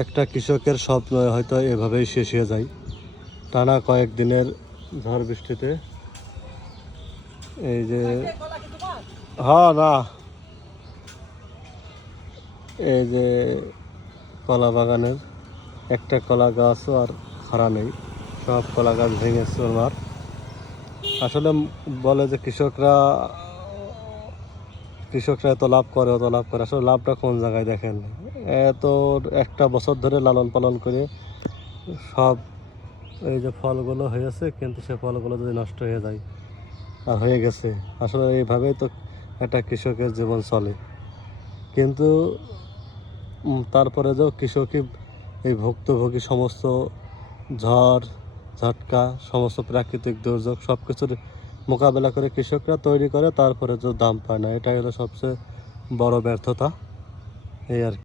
একটা কৃষকের স্বপ্ন হয়তো এভাবেই শেষ হয়ে যায় টানা কয়েকদিনের ঝড় বৃষ্টিতে। এই যে হ্যাঁ না, এই যে কলা বাগানের একটা কলা গাছও আর খাড়া নেই, সব কলা গাছ ভেঙে চুরমার। আসলে বলে যে কৃষকরা এত লাভ করে অত লাভ করে, আসলে লাভটা কোন জায়গায় দেখেন। এত একটা বছর ধরে লালন পালন করে সব এই যে ফলগুলো হয়েছে, কিন্তু সে ফলগুলো যদি নষ্ট হয়ে যায় আর হয়ে গেছে, আসলে এইভাবেই তো একটা কৃষকের জীবন চলে। কিন্তু তারপরে যে কৃষকই এই ভুক্তভোগী সমস্ত ঝড় ঝটকা সমস্ত প্রাকৃতিক দুর্যোগ সব কিছুর মোকাবেলা করে কৃষকরা তৈরি করে, তারপরে যে দাম পায় না, এটাই হলো সবচেয়ে বড় ব্যর্থতা। এই আর কি।